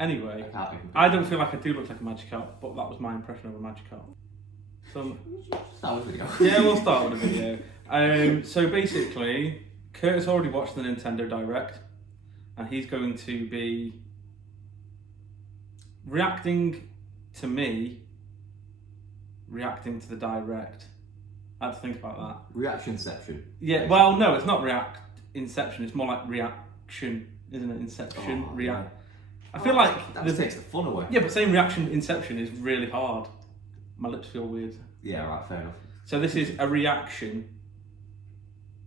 Anyway, I I don't feel like I do look like a Magikarp, but that was my impression of a Magikarp. So, start with video. yeah, we'll start with a video. So basically, Curtis already watched the Nintendo Direct, and he's going to be reacting to me reacting to the Direct. I had to think about that. Reactionception. Yeah, well, no, it's not Inception. It's more like reaction, isn't it? Inception, react. I feel like that just takes the fun away. Yeah, but saying reaction Inception is really hard. My lips feel weird. Yeah, right, fair enough. So this is a reaction,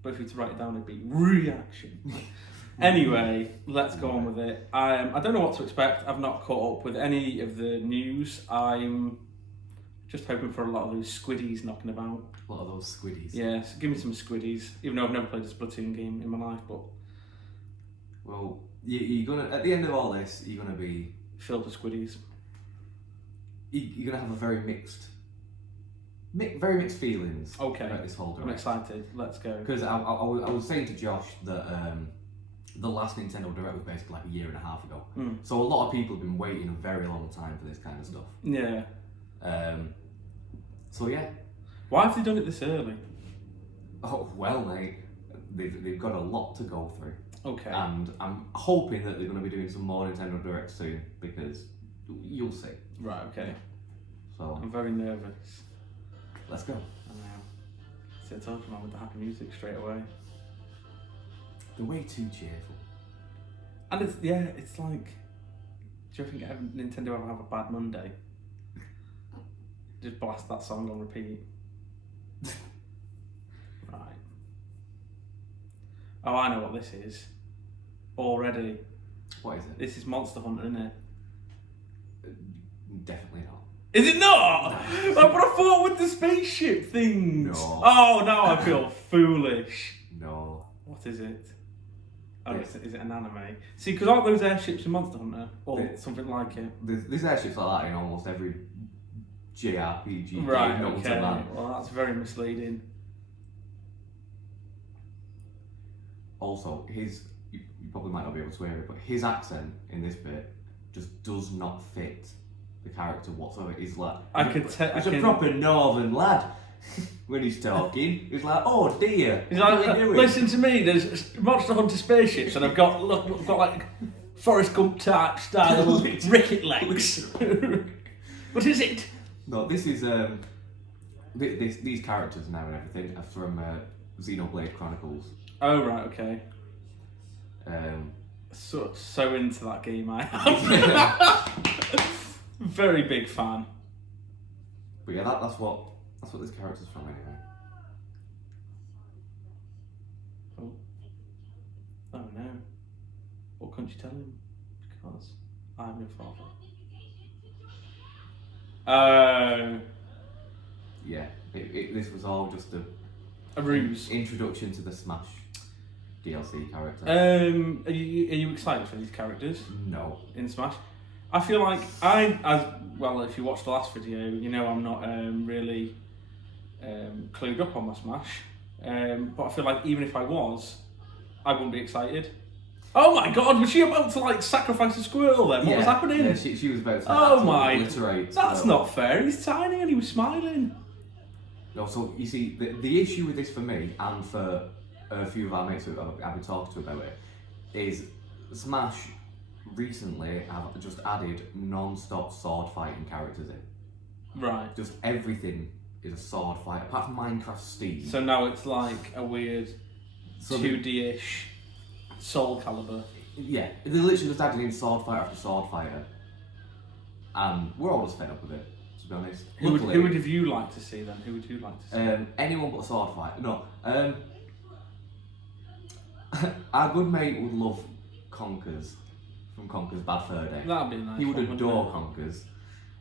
but if you were to write it down, it'd be reaction. Anyway, let's go on with it. I don't know what to expect. I've not caught up with any of the news. I'm just hoping for a lot of those squiddies knocking about. A lot of those squiddies. Yes, give me some squiddies. Even though I've never played a Splatoon game in my life, but well, you're gonna at the end of all this, you're gonna be filled with squiddies. You're gonna have a very mixed feelings. Okay. About this whole I'm excited. Let's go. Because I was saying to Josh that the last Nintendo Direct was basically like a year and a half ago. So a lot of people have been waiting a very long time for this kind of stuff. Yeah. So yeah. Why have they done it this early? Oh well, mate. They've got a lot to go through. Okay. And I'm hoping that they're going to be doing some more Nintendo Directs soon because you'll see. Right. Okay. So I'm very nervous. Let's go. I know. See, I told you, man, with the happy music straight away. They're way too cheerful. And it's like, do you think Nintendo ever have a bad Monday? Just blast that song on repeat. Right. Oh, I know what this is. Already. What is it? This is Monster Hunter, isn't it? Definitely not. Is it not? Like, but I thought with the spaceship things. No. Oh, now I feel foolish. No. What is it? Oh, is it an anime? See, because aren't those airships in Monster Hunter? Or something like it? There's airships like that in almost every JRPG Right, game. okay. Well, that's very misleading. Also, you probably might not be able to hear it, but his accent in this bit just does not fit the character whatsoever. He's like, he's a proper northern lad when he's talking. He's like, oh dear, He's what like, are you doing? listen to me, there's Monster Hunter spaceships and I've got like Forrest Gump type style ricket legs. What is it? No, this is these characters now and everything are from Xenoblade Chronicles. Oh right, okay. So into that game I am. Very big fan. But yeah, that's what this character's from anyway. Oh no. What couldn't you tell him? Because I have no father. Yeah, this was all just a ruse. Introduction to the Smash DLC character. Are you excited for these characters? No. In Smash? I feel like if you watched the last video, you know I'm not really clued up on my Smash. But I feel like even if I was, I wouldn't be excited. Oh my god, was she about to like sacrifice a squirrel then? What was happening? Yeah, she was about to obliterate. That's not fair. He's tiny and he was smiling. No, so you see, the issue with this for me and for a few of our mates who I've been talking to about it is Smash recently have just added non-stop sword fighting characters in. Right. Just everything is a sword fight, apart from Minecraft Steam. So now it's like a weird 2D-ish Soul Calibur. Yeah, they literally just added in sword fighter after sword fighter. And we're all just fed up with it, to be honest. Who would have you liked to see then? Who would you like to see? Anyone but a sword fighter. No. Our good mate would love Conkers from Conker's Bad Fur Day. That'd be a nice. He would adore Conkers.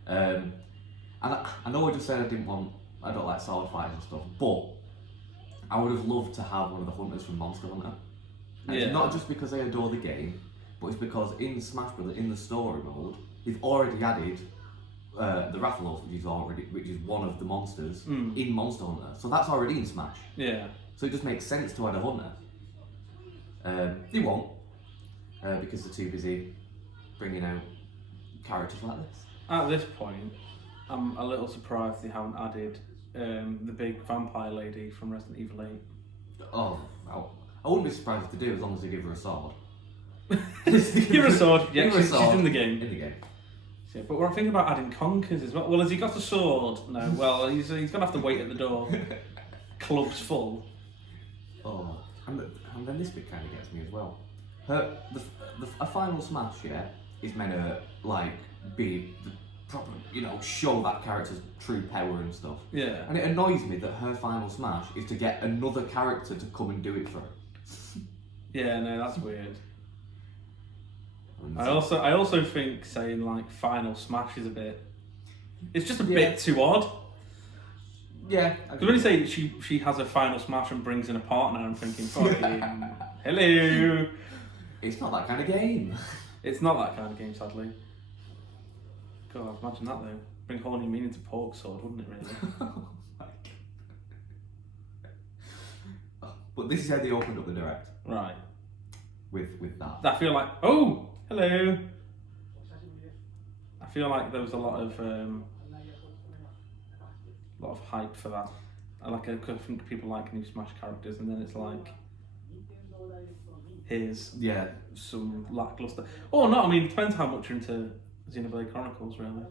And I know I just said I don't like sword fighters and stuff, but I would have loved to have one of the hunters from Monster Hunter. And it's not just because I adore the game, but it's because in Smash Bros. In the story mode, they've already added the Rathalos, which is one of the monsters in Monster Hunter. So that's already in Smash. Yeah. So it just makes sense to add a hunter. They won't, because they're too busy bringing out characters like this. At this point, I'm a little surprised they haven't added the big vampire lady from Resident Evil 8. Oh, well, I wouldn't be surprised if they do, as long as they give her a sword. Give her a sword. Yeah, Give her a she's sword. in the game. In the game. Yeah, but we're thinking about adding conkers as well. Well, has he got a sword? No. Well, he's going to have to wait at the door. Club's full. Oh, and then this bit kind of gets me as well. A final smash, yeah, is meant to like be the proper, show that character's true power and stuff. Yeah. And it annoys me that her final smash is to get another character to come and do it for her. Yeah, no, that's weird. I also think saying like final smash is a bit. It's just a bit too odd. Yeah. Because when you say she has a final smash and brings in a partner, I'm thinking, fucking hello. It's not that kind of game. It's not that kind of game, sadly. God, imagine that though. Bring whole new meaning to Porg Sword, wouldn't it really? But this is how they opened up the direct. Right. With that. I feel like, oh, hello. I feel like there was a lot of hype for that. I think people like new Smash characters, and then it's like, here's some lackluster. Oh no, I mean, it depends how much you're into Xenoblade Chronicles, really.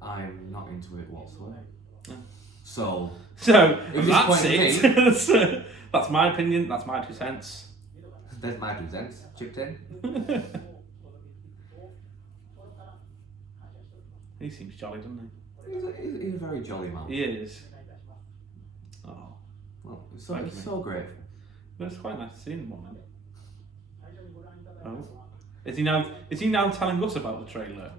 I'm not into it whatsoever. Yeah. So that's it. That's my opinion. That's my 2 cents. There's my 2 cents chipped in. He seems jolly, doesn't He's a very jolly man. he? He is. Oh, Well, it's so grateful. but it's quite nice to see him, wasn't it? Oh, is he now telling us about the trailer?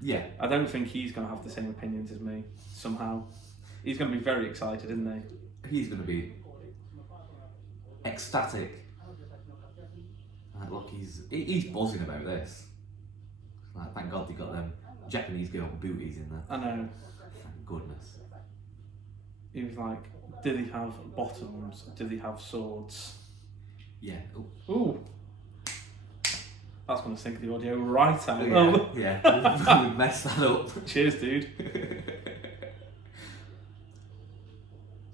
Yeah. I don't think he's going to have the same opinions as me. Somehow, he's going to be very excited, isn't he? He's going to be ecstatic. Like, look, he's buzzing about this. Like, thank God they got them Japanese girl booties in there. I know. Thank goodness. He was like, "Do they have bottoms? Do they have swords?" Yeah. Ooh. That's going to sync the audio right out. Yeah. We've messed that up. Cheers, dude.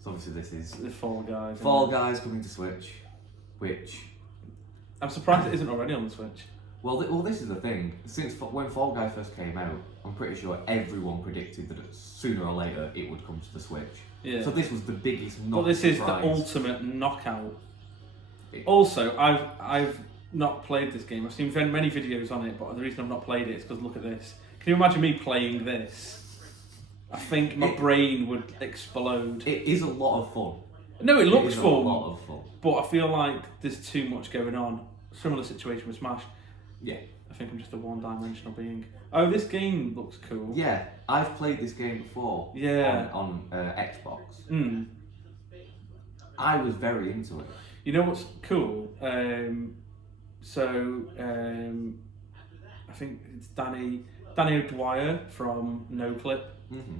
So obviously this is The Fall Guys. Fall Guys coming to Switch, which I'm surprised it isn't already on the Switch. well, this is the thing. Since when Fall Guy first came out, I'm pretty sure everyone predicted that sooner or later it would come to the Switch. Yeah. So this was the biggest But this is the ultimate knockout. Also, I've not played this game. I've seen many videos on it, but the reason I've not played it is because look at this. Can you imagine me playing this? I think my brain would explode. It is a lot of fun. No, it looks is fun. A lot of fun. But I feel like there's too much going on. Similar situation with Smash. Yeah. I think I'm just a one-dimensional being. Oh, this game looks cool. Yeah, I've played this game before. Yeah. On Xbox. Mm. I was very into it. You know what's cool? I think it's Danny O'Dwyer from NoClip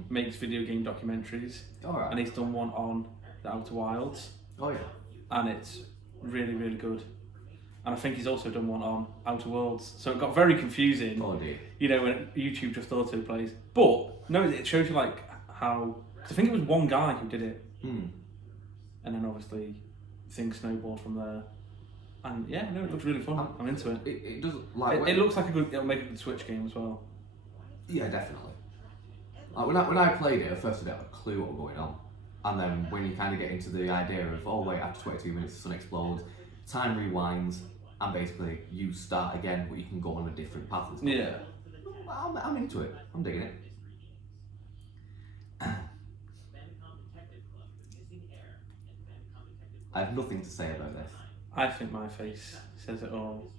makes video game documentaries. Alright. And he's done one on the Outer Wilds. Oh yeah. And it's really, really good. And I think he's also done one on Outer Worlds. So it got very confusing. Oh dear. You know, when YouTube just auto plays. But no, it shows you like how. Cause I think it was one guy who did it. Mm. And then obviously things snowballed from there. And yeah, no, it looks really fun. I'm into it. It does like It looks like it'll make a good Switch game as well. Yeah, definitely. Like when I played it, at first I didn't have a clue what was going on. And then when you kind of get into the idea of, oh wait, after 22 minutes the sun explodes, time rewinds, and basically you start again, but you can go on a different path. And stuff. Yeah. I'm into it. I'm digging it. I have nothing to say about this. I think my face says it all.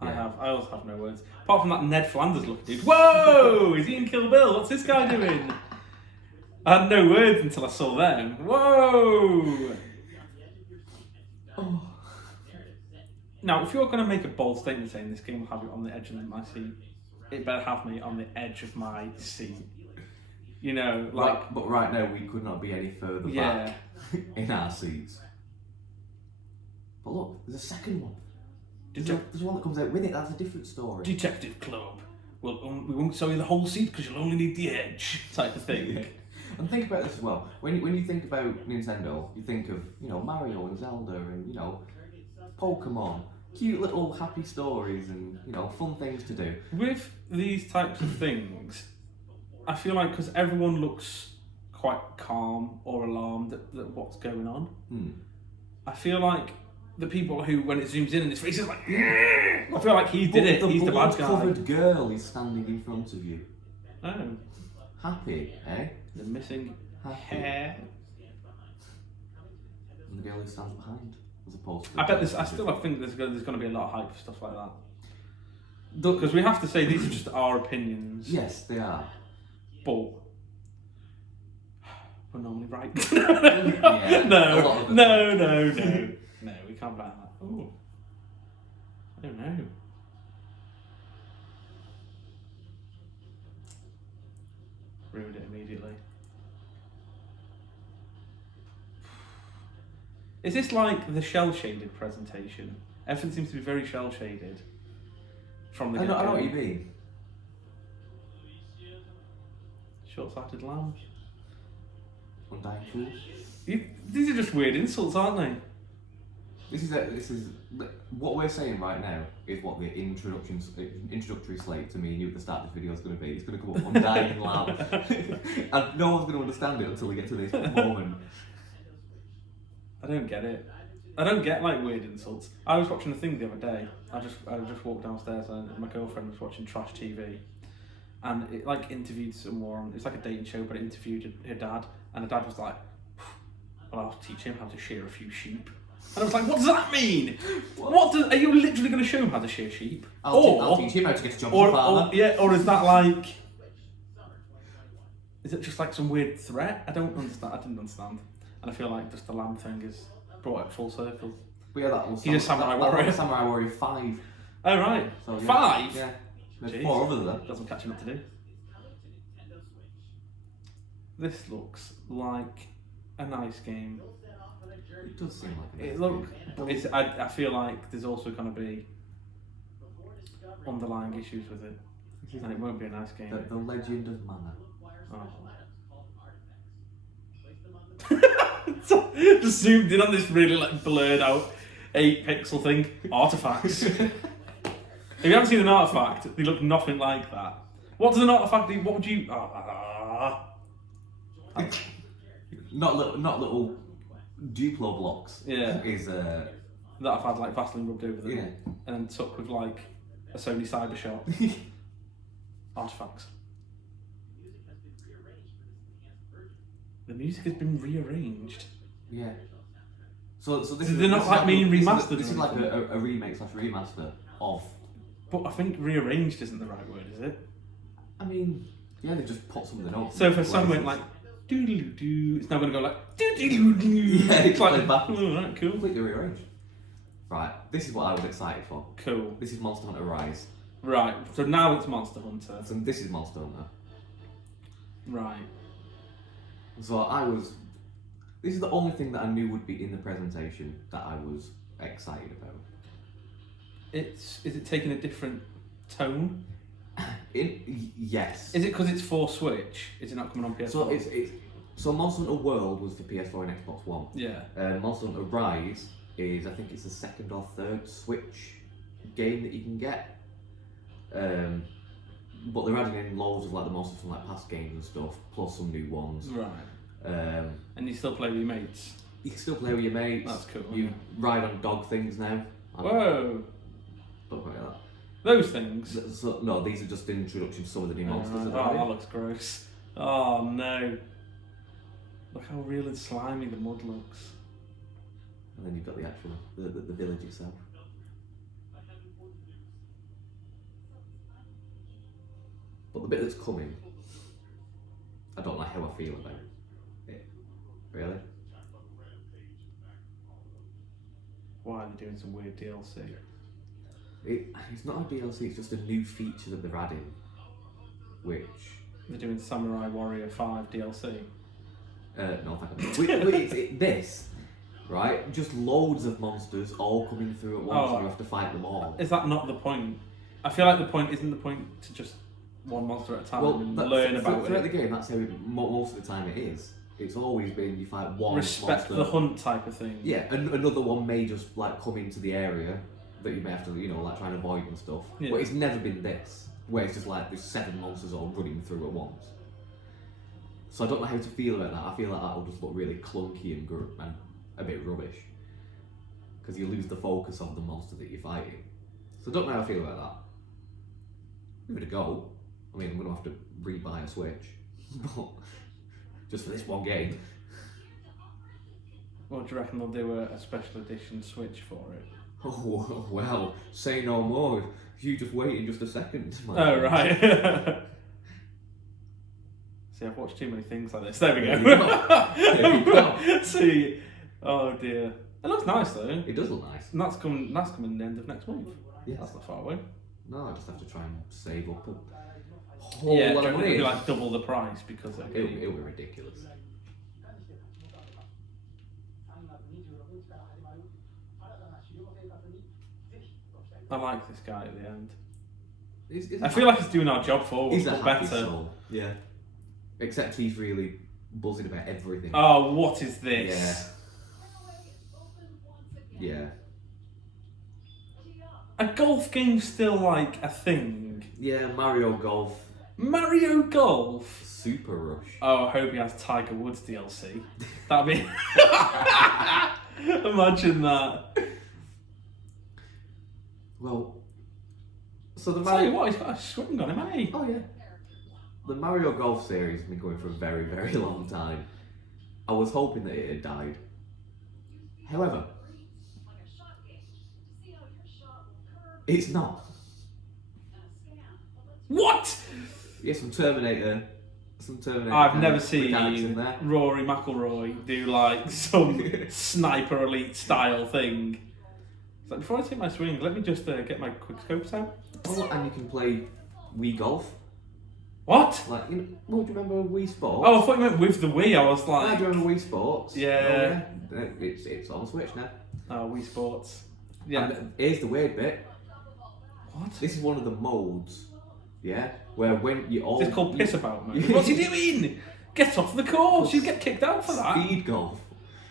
Yeah. I also have no words. Apart from that Ned Flanders look, dude. Whoa! Is he in Kill Bill? What's this guy doing? I had no words until I saw them. Whoa! Oh. Now, if you're going to make a bold statement saying this game will have you on the edge of my seat, it better have me on the edge of my seat. You know, like... But right now we could not be any further back in our seats. But look, there's a second one. There's one that comes out with it. That's a different story. Detective Club. Well, we won't sell you the whole seat because you'll only need the edge, type of thing. Yeah. And think about this as well. When you think about Nintendo, you think of Mario and Zelda and Pokemon, cute little happy stories and fun things to do. With these types of things, I feel like because everyone looks quite calm or alarmed at what's going on, I feel like the people who, when it zooms in and his face is like, I feel like he did it. He's the bad guy. The covered girl is standing in front of you. Oh, happy, eh? the missing Happy. hair. And the girl who stands behind, as opposed to. I think there's going to be a lot of hype for stuff like that. Because we have to say these are just our opinions. Yes, they are. But we're normally right. Yeah, No, we can't buy that. Ooh. I don't know. Ruined it immediately. Is this like the shell-shaded presentation? Everything seems to be very shell-shaded. From the I know what you mean. Short-sighted lamb. Undying fool. These are just weird insults, aren't they? This is what we're saying right now is what the introductory slate to me and you at the start of this video is going to be. It's going to come up Undying lamb, and no one's going to understand it until we get to this moment. I don't get it. I don't get like weird insults. I was watching a thing the other day. I just walked downstairs and my girlfriend was watching trash TV, and it like interviewed someone. It's like a dating show, but it interviewed her dad, and her dad was like, "Well, I'll teach him how to shear a few sheep." And I was like, "What does that mean? Are you literally going to show him how to shear sheep? I'll teach him how to get a job as a farmer." Or is that like? Is it just like some weird threat? I don't understand. I didn't understand, and I feel like just the lamb thing is brought it full circle. But yeah, that was He's a Samurai Warrior. That was Samurai Warrior 5. Oh right, So, yeah. 5. Yeah, there's Jeez. 4 others there. Got some catching up to do. This looks like a nice game. It does seem like It look. I feel like there's also going to be underlying issues with it, and it won't be a nice game. The Legend of Mana. Oh. Just zoomed in on this really like blurred out 8-pixel thing. Artifacts. If you haven't seen an artifact, they look nothing like that. What does an artifact do? What would you? Not little Duplo blocks. Yeah. Is that I've had like Vaseline rubbed over them, yeah. and then took with like a Sony Cybershot. Artifacts. The music has been rearranged. Yeah. So this They're not like being remastered. This is like a remake / remaster of. But I think rearranged isn't the right word, is it? I mean, yeah, they just put something up. So if someone went like doodle doo, it's now going to go like doodle doo. Yeah, it's like back. Oh, right, cool. Completely rearranged. Right, this is what I was excited for. Cool. This is Monster Hunter Rise. Right. So now it's Monster Hunter. So this is Monster Hunter. Right. So this is the only thing that I knew would be in the presentation that I was excited about. Is it taking a different tone? Yes. Is it because it's for Switch? Is it not coming on PS4? So Monster Hunter World was for PS4 and Xbox One. Yeah. Monster Hunter Rise is, I think it's the 2nd or 3rd Switch game that you can get. But they're adding in loads of like the monsters from like past games and stuff, plus some new ones. Right. And you still play with your mates? You can still play with your mates. That's cool. You ride on dog things now. Whoa! Don't worry about that. Those things? So, no, these are just introductions to some of the new monsters. Right. Oh, that looks gross. Oh no. Look how real and slimy the mud looks. And then you've got the actual, the village itself. But the bit that's coming, I don't know how I feel about it. Really? Why are they doing some weird DLC? It's not a DLC, it's just a new feature that they're adding. Which... They're doing Samurai Warrior 5 DLC? No, thank you. This right? Just loads of monsters all coming through at once, and you have to fight them all. Is that not the point? I feel like the point isn't the point to just one monster at a time and learn about it. Throughout the game, that's how most of the time it is. It's always been you fight one Respect monster. the hunt type of thing. Yeah, and another one may just like come into the area that you may have to, like try and avoid and stuff. Yeah. But it's never been this, where it's just like there's 7 monsters all running through at once. So I don't know how to feel about that. I feel like that'll just look really clunky and a bit rubbish. Because you lose the focus of the monster that you're fighting. So I don't know how I feel about that. Give it a go. I mean, I'm going to have to re-buy a Switch. But just for this one game. What do you reckon they'll do a special edition Switch for it? Oh, well, say no more. You just wait in just a second. Oh, right. See, I've watched too many things like this. There we go. There you go. See, oh dear. It looks nice though. It does look nice. And that's coming the end of next month. Yes. That's not far away. No, I just have to try and save up a whole Yeah, lot of it'll money. be like double the price because It'll be ridiculous. I like this guy at the end. He's I feel like he's doing our job for us, he's a but happy better. soul. Yeah. Except he's really buzzing about everything. Oh, what is this? Yeah. A golf game's still like a thing. Yeah, Mario Golf. Mario Golf? Super Rush. Oh, I hope he has Tiger Woods DLC. That'd be... Imagine that. Well, so the Tell you Mario... what, he's got a swing on him, hasn't he? Oh, yeah. The Mario Golf series has been going for a very, very long time. I was hoping that it had died. However, it's not. What? Yeah, some Terminator I've never mechanics in seen there. Rory McIlroy do like some sniper elite style thing. It's like, before I take my swing, let me just get my quick scopes out. Oh, and you can play Wii Golf. What? Like, do you remember Wii Sports? Oh, I thought you meant with the Wii. I was Do like, you remember Wii Sports? Yeah. Oh, yeah. It's on Switch now. oh, Wii Sports. Yeah. And here's the weird bit. What? This is one of the modes, yeah, where when you all... It's called piss about mode. What's he doing? Get off the course. You get kicked out for that. Speed golf.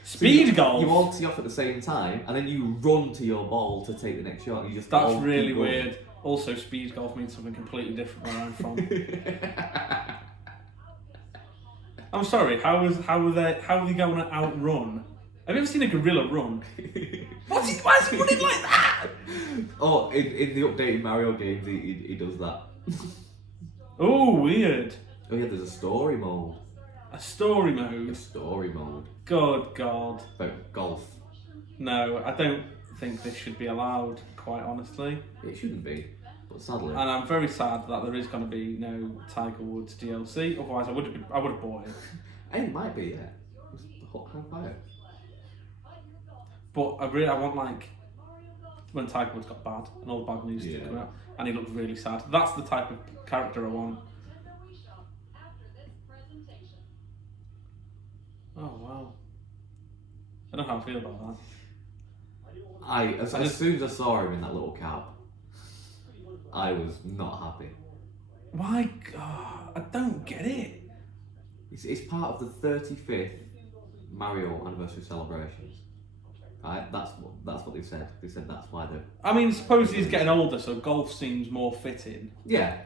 Speed So golf. You all tee off at the same time, and then you run to your ball to take the next shot. You just That's all really keep going. weird. Also, speed golf means something completely different where I'm from. I'm sorry. How are they going to outrun? Have you ever seen a gorilla run? Why is he running like that? Oh, in the updated Mario games, he does that. Oh, weird. Oh yeah, there's a story mode. A story A mode. story mode God. about golf. No, I don't think this should be allowed, quite honestly. It shouldn't be, but sadly. And I'm very sad that there is going to be no Tiger Woods DLC. Otherwise, I would have bought it. And it might be, yeah. It's hot kind of fire. But I want like when Tiger Woods got bad and all the bad news started coming out, and he looked really sad. That's the type of character I want. Oh wow! I don't know how I feel about that. As soon as I saw him in that little cap, I was not happy. My God, I don't get it. It's part of the 35th Mario anniversary celebrations. Right? That's what they said. They said that's why they're... I mean, suppose he's getting older, so golf seems more fitting. Yeah.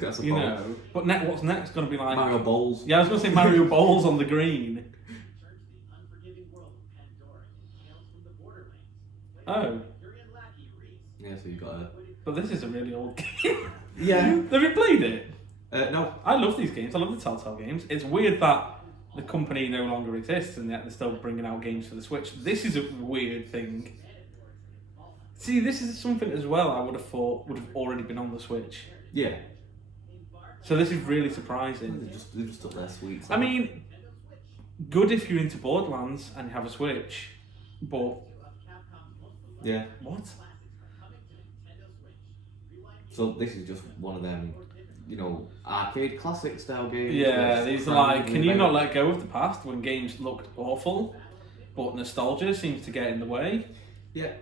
That's You know. But what's next going to be like? Mario Bowls. Yeah, I was going to say Mario Bowls on the green. Oh. Yeah, so you got a... But this is a really old game. Yeah. Have you played it? No. I love these games. I love the Telltale games. It's weird that the company no longer exists and yet they're still bringing out games for the Switch. This is a weird thing. See, this is something as well I would have thought would have already been on the Switch. Yeah. So this is really surprising. They just took their sweets. I mean, good if you're into Borderlands and you have a Switch, but... Yeah. What? So this is just one of them, arcade classic style games. Yeah, these are like, can you not let go of the past when games looked awful? but nostalgia seems to get in the way. Yeah.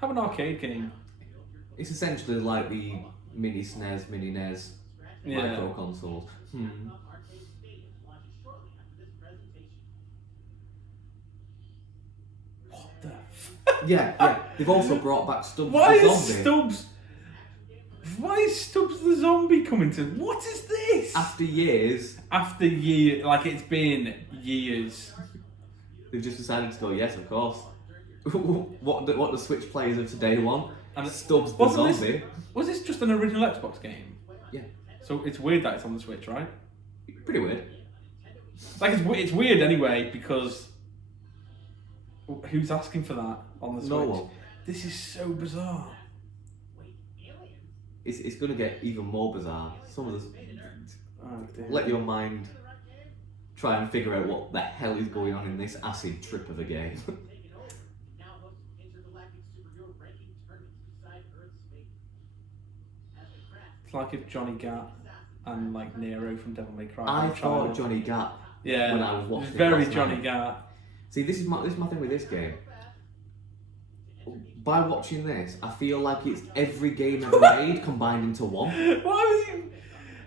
Have an arcade game. It's essentially like the mini SNES, mini NES, micro consoles. What the Yeah. They've also brought back Stubbs Why the is Zombie. Stubbs the Zombie coming to... What is this? After years, After years, like it's been years. they've just decided to go, yes, of course. what the Switch players of today want? And Stubbs the wasn't Zombie. Was this just an original Xbox game? Yeah. So it's weird that it's on the Switch, right? Pretty weird. Like it's weird anyway because who's asking for that on the Switch? No one. This is so bizarre. It's going to get even more bizarre. Some of the... Oh, dear. Let your mind try and figure out what the hell is going on in this acid trip of a game. It's like if Johnny Gat and like Nero from Devil May Cry. I were a thought child. Johnny Gat Yeah, when I was watching it's it very last Johnny night. Gat. See, this is my thing with this game. By watching this, I feel like it's every game ever made combined into one. Why was he?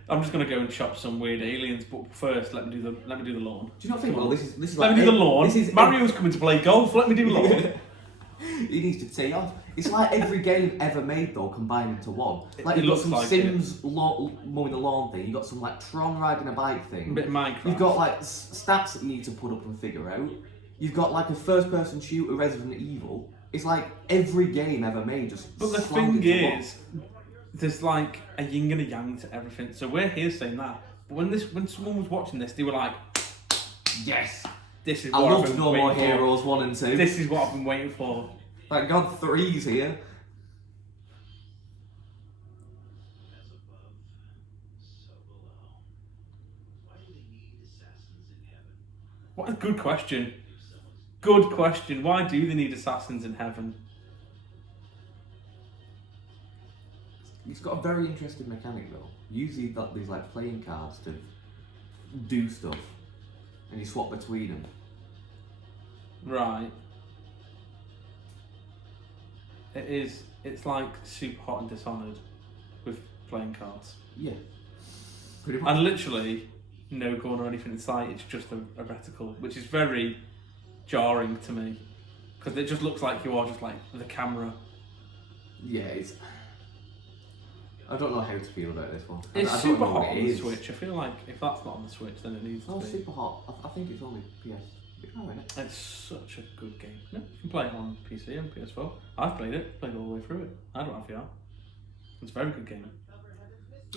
I'm just gonna go and chop some weird aliens, but first let me do the lawn. Do you not think? Come Well, on. this is Let like me do the lawn. This is Mario's coming to play golf. Let me do lawn. He needs to tee off. It's like every game ever made though combined into one. Like It you've got looks some like Sims mowing the lawn thing. You got some like Tron riding a bike A thing. bit of Minecraft. You've got like stats that you need to put up and figure out. You've got like a first-person shooter, Resident Evil. It's like every game ever made just. But the slammed thing into one. is, there's like a yin and a yang to everything. So we're here saying that, but when someone was watching this, they were like, yes, "This is I what I've love been No waiting More for. Heroes 1 and 2. This is what I've been waiting for." Thank God 3's here. What a good question. Good question. Why do they need assassins in heaven? It's got a very interesting mechanic though. Usually got these like playing cards to do stuff, and you swap between them. Right. It is. It's like Super Hot and Dishonored with playing cards. Yeah, pretty much. And literally, no gun or anything in sight. It's just a reticle, which is very jarring to me because it just looks like you are just like the camera. Yeah, it's. I don't know how to feel about this one. It's I don't Super know Hot what on it the is. Switch. I feel like if that's not on the Switch, then it needs to Oh, be. Super Hot. I think it's only PS. Oh, isn't it? It's such a good game. No, you can play it on PC and PS4. I've played it. Played all the way through it. I don't have VR. It's a very good game.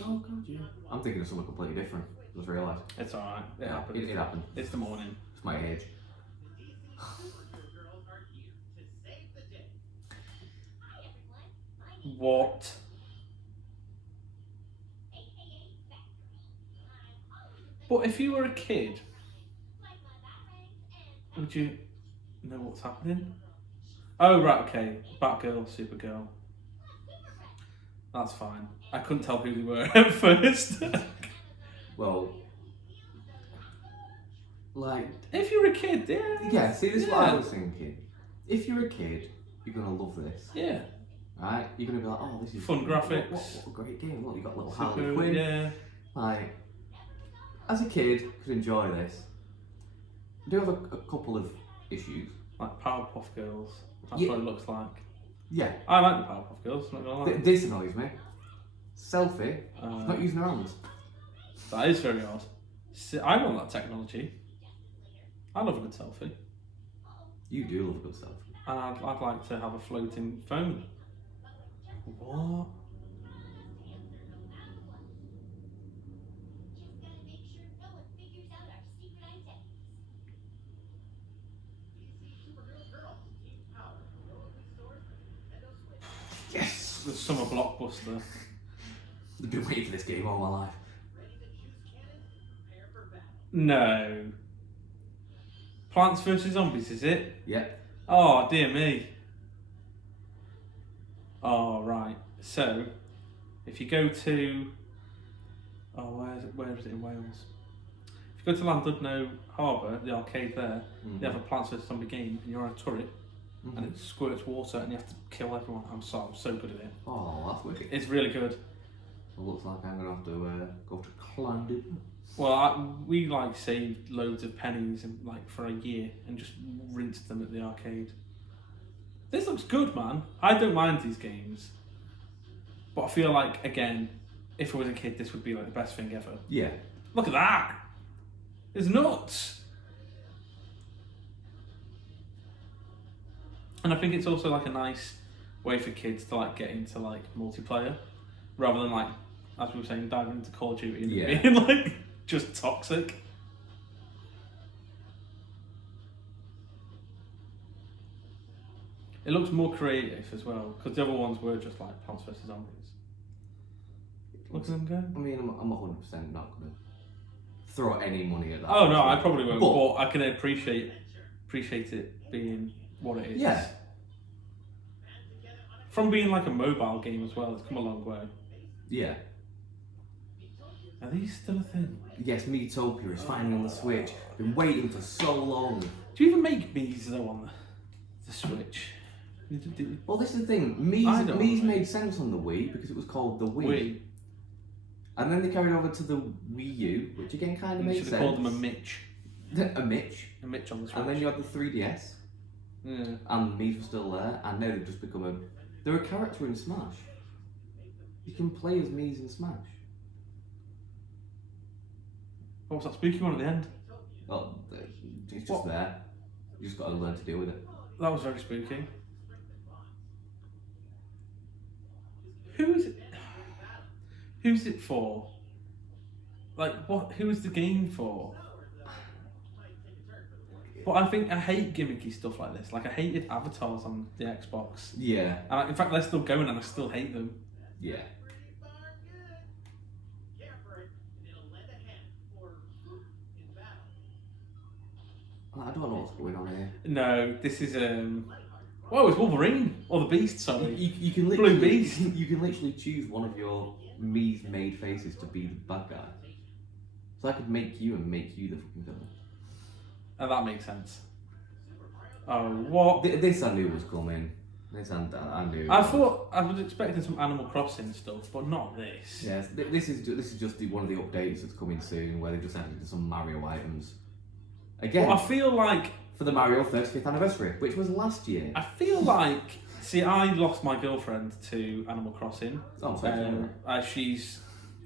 Oh God, yeah. I'm thinking of something completely different. Just realised. It's alright. It happens. It happened. It's the morning. It's my age. What? But if you were a kid, would you know what's happening? Oh, right, okay. Batgirl, Supergirl. That's fine. I couldn't tell who they were at first. Well, like. If you're a kid, yeah. Yeah, see, this is what I Yeah. was thinking. If you're a kid, you're gonna love this, Yeah. right? You're gonna be like, oh, this is Fun graphics. What a great game! Look, you got little Harley Super, Quinn. yeah. Like, as a kid, could enjoy this. I do have a couple of issues. Like Powerpuff Girls. That's Yeah. what it looks like. Yeah, I like the Powerpuff Girls, not gonna lie. this annoys me. Selfie, not using her hands. That is very odd. I want that technology. I love a good selfie. You do love a good selfie. And I'd like to have a floating phone. What? Yes! The summer blockbuster. I've been waiting for this game all my life. No. Plants vs Zombies, is it? Yeah. Oh, dear me. Oh, right. So, if you go to... Oh, where is it in Wales? If If you go to Llandudno Harbour, the arcade there, they have a Plants vs Zombie game, and you're on a turret, and it squirts water, and you have to kill everyone. I'm so good at it. Oh, that's wicked. It's really good. Well, looks like I'm gonna have to go to Llandudno. Well, we like saved loads of pennies and like for a year and just rinsed them at the arcade. This looks good, man. I don't mind these games, but I feel like again, if I was a kid, this would be like the best thing ever. Yeah. Look at that! It's nuts. And I think it's also like a nice way for kids to like get into like multiplayer, rather than like, as we were saying, diving into Call of Duty and being like just toxic. It looks more creative as well, because the other ones were just like Plants vs Zombies. Look at them go. I mean, I'm 100% not gonna throw any money at that. Oh no, I probably won't, but I can appreciate it being what it is. Yeah. From being like a mobile game as well, it's come a long way. Yeah. Are these still a thing? Yes, Miitopia is finally on the Switch. Been waiting for so long. Do you even make Mii's though on the Switch? Well, this is the thing. Mii's made sense on the Wii because it was called the Wii. And then they carried over to the Wii U, which again kind of made sense. Should have called them a Mitch. A Mitch. A Mitch on the Switch. And then you had the 3DS. Yeah. And Mii's were still there. And now they've just become they're a character in Smash. You can play as Mii's in Smash. What was that spooky one at the end? Oh, it's just there. You just got to learn to deal with it. That was very spooky. Who's it for? Like, what? Who is the game for? But I hate gimmicky stuff like this. Like, I hated avatars on the Xbox. Yeah. And in fact, they're still going and I still hate them. Yeah. I don't know what's going on here. No, this is well, it's Wolverine or the Beast. Sorry, you can literally, Blue Beast. You can literally choose one of your Mii's made faces to be the bad guy. So I could make you and make you the fucking villain. And that makes sense. Oh, what? This I knew was coming. This I knew. I thought I was expecting some Animal Crossing stuff, but not this. Yes, this is just one of the updates that's coming soon, where they just added some Mario items. Again, well, I feel like for the Mario 35th anniversary, which was last year. I feel like, see, I lost my girlfriend to Animal Crossing. Oh, she's,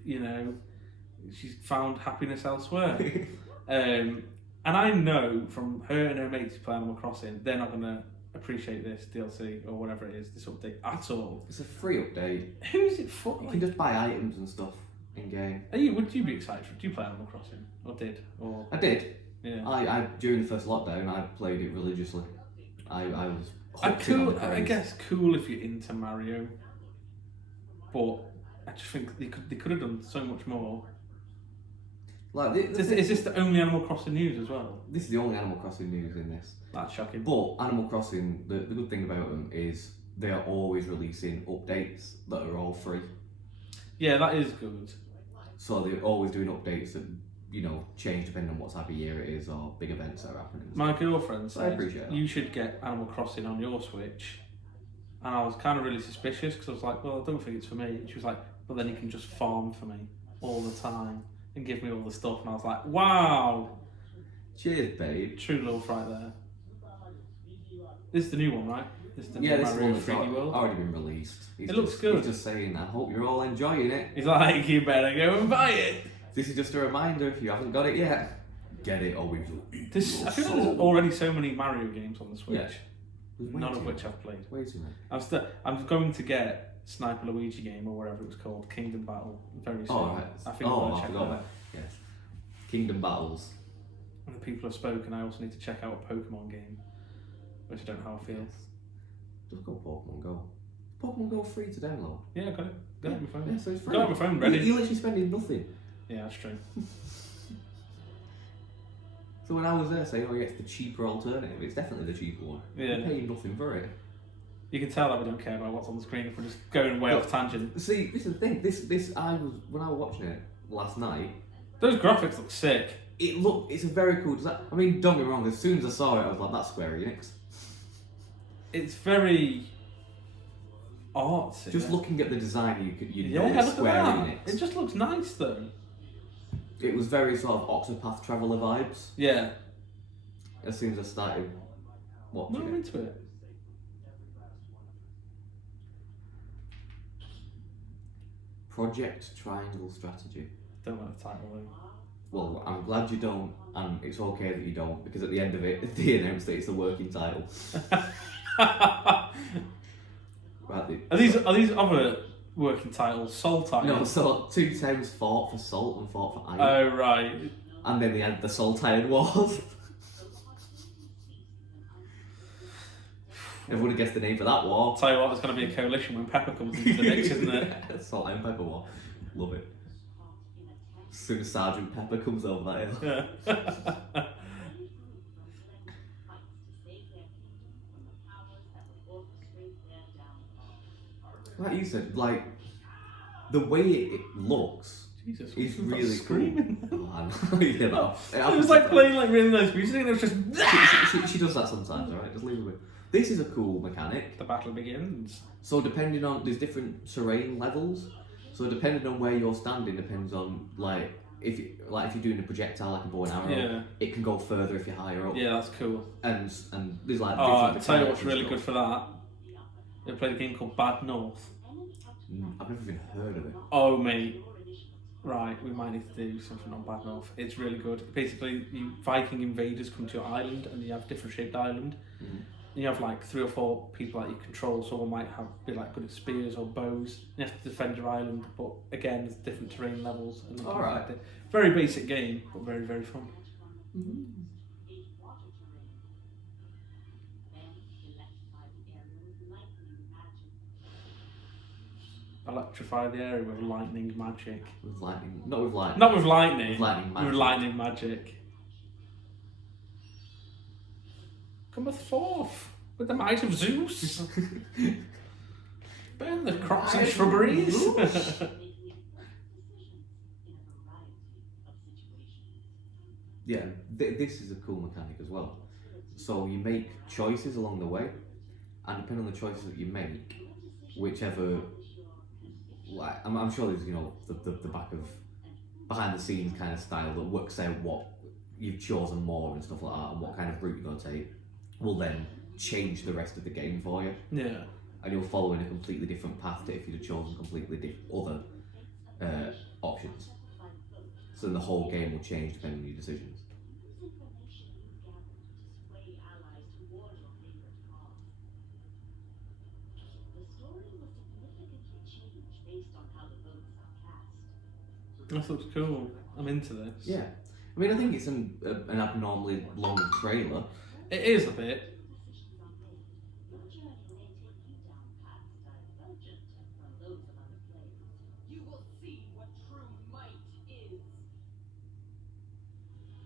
she's found happiness elsewhere. And I know from her and her mates who play Animal Crossing, they're not going to appreciate this DLC or whatever it is, this update at all. It's a free update. Who's it for? You can just buy items and stuff in game. Would you be excited for? Do you play Animal Crossing? Or did? Or I did. Yeah. I during the first lockdown, I played it religiously. I was. I guess cool if you're into Mario, but I just think they could have done so much more. Like, is this the only Animal Crossing news as well? This is the only Animal Crossing news in this. That's shocking. But Animal Crossing, the good thing about them is they are always releasing updates that are all free. Yeah, that is good. So they're always doing updates that, change depending on what type of year it is or big events that are happening. My girlfriend said you should get Animal Crossing on your Switch. And I was kind of really suspicious because I was like, well, I don't think it's for me. And she was like, but then you can just farm for me all the time and give me all the stuff. And I was like, wow. Cheers, babe. True love right there. This is the new one, right? This is the this Mario one's 3D World. already been released. It looks good. He's just saying, I hope you're all enjoying it. He's like, you better go and buy it. This is just a reminder, if you haven't got it yet, get it or we will eat I feel like there's already so many Mario games on the Switch. Yeah. None of which I've played. Way too many. I'm going to get Sniper Luigi game or whatever it was called, Kingdom Battle, very soon. Oh, right. I think I'm going to check that out. Yes. Kingdom Battles. And the people have spoken. I also need to check out a Pokemon game, which I don't know how I feel. Just go Pokemon Go. Pokemon Go free to download. Yeah, I got it. Got it on my phone. Yeah, so it's free. Got it on my phone, ready. You're literally spending nothing. Yeah, that's true. So when I was there saying, it's the cheaper alternative, it's definitely the cheaper one. Yeah. You're paying nothing for it. You can tell that we don't care about what's on the screen if we're just going way off tangent. See, this is the thing. When I was watching it last night. Those graphics look sick. It's a very cool design. I mean, don't get me wrong. As soon as I saw it, I was like, "That's Square Enix." It's very artsy. Just looking at the design, you know yeah, it's look Square at that. Enix. It just looks nice though. It was very sort of Octopath Traveler vibes. Yeah. As soon as I started watching No, I'm it. into it. Project Triangle Strategy. Don't like the title though. Well, I'm glad you don't, and it's okay that you don't, because at the end of it, they announced that it's the working title. Right, Are these other working titles? Soul titles? No, so 2 times fought for salt and fought for iron. Oh right. And then they had the Salt Iron Wars. Everyone guessed the name for that war. I'll tell you what, it's going to be a coalition when Pepper comes into the mix, isn't it? Salt and Pepper War. Love it. As soon as Sergeant Pepper comes over that hill. Yeah. Like you said, like, the way it looks Jesus, is what's that really screaming? cool. Oh, I know, you know. It was like playing like really nice music and it was just... She does that sometimes, alright? Just leave it with. This is a cool mechanic. The battle begins. So depending on, there's different terrain levels. So depending on where you're standing depends on, like, if you're doing a projectile like a bow and arrow, Yeah. it can go further if you're higher up. Yeah, that's cool. And there's like Oh, different I'll tell you mechanics what's and really stuff. good for that. They played a game called Bad North. I've never even heard of it. Oh mate. Right, we might need to do something on Bad North. It's really good. Basically, Viking invaders come to your island and you have different shaped island. Mm-hmm. And you have like 3 or 4 people that you control. Someone might be like good at spears or bows. You have to defend your island, but again, there's different terrain levels. And All right. Very basic game, but very, very fun. Mm-hmm. Electrify the area with lightning magic. With lightning. Not with lightning. Not with lightning. With lightning magic. With lightning magic. Cometh forth with the might of Zeus. Burn the crops and shrubberies. Yeah, this is a cool mechanic as well. So you make choices along the way, and depending on the choices that you make, whichever, like I'm sure there's the back of behind the scenes kind of style that works out what you've chosen more and stuff like that, and what kind of route you're going to take, will then change the rest of the game for you. Yeah. And you'll follow in a completely different path to if you'd have chosen completely other options. So then the whole game will change depending on your decisions. That looks cool. I'm into this. Yeah. I mean, I think it's an abnormally long trailer. It is a bit.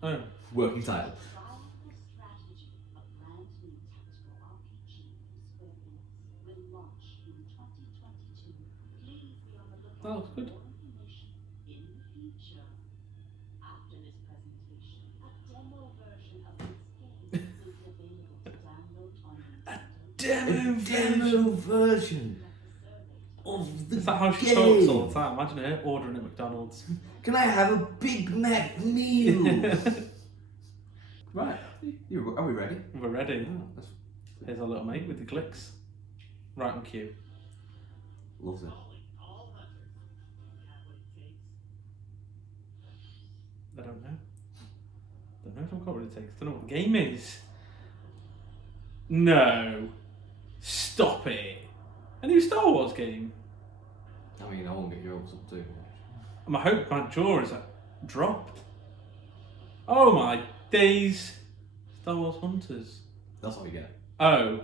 Oh. Working title. That looks good. Demo version of the Is that how she game. talks all the time? Imagine her ordering at McDonald's. Can I have a Big Mac meal? Right. Are we ready? We're ready. Oh, Here's our little mate with the clicks. Right on cue. loves it. I don't know. Don't know if I've got what it takes. Don't know what the game is. No. Stop it. A new Star Wars game. I mean, I won't get your hopes up too much. My hope my jaw is dropped. Oh my days. Star Wars Hunters. That's what we get. Oh.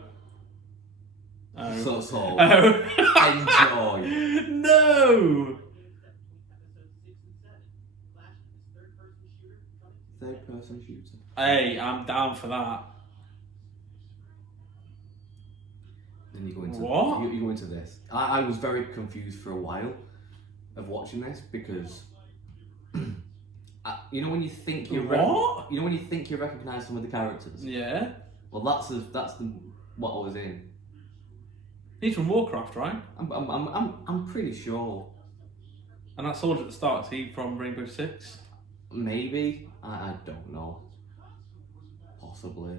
Oh. So Oh. enjoy. No. Third person shooter. Hey, I'm down for that. Then you go into What? You go into this. I was very confused for a while of watching this because You know when you think you What? You know when you think you recognise some of the characters. Yeah. Well, that's what I was in. He's from Warcraft, right? I'm pretty sure. And that soldier at the start, is he from Rainbow Six? Maybe. I don't know. Possibly.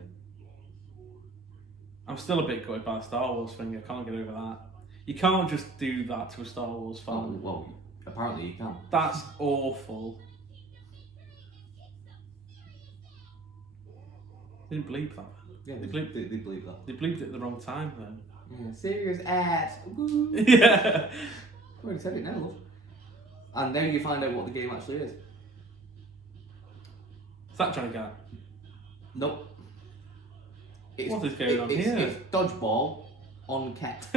I'm still a bit gutted by the Star Wars thing. I can't get over that. You can't just do that to a Star Wars fan. Oh, well, apparently you can. That's awful. They didn't bleep that. Yeah, they believe that. They bleeped it at the wrong time, though. Yeah, serious ass. Woo. Yeah. I've already said it now, love. And then you find out what the game actually is. Is that Johnny Gat? Nope. What is going on here? It's dodgeball on cat.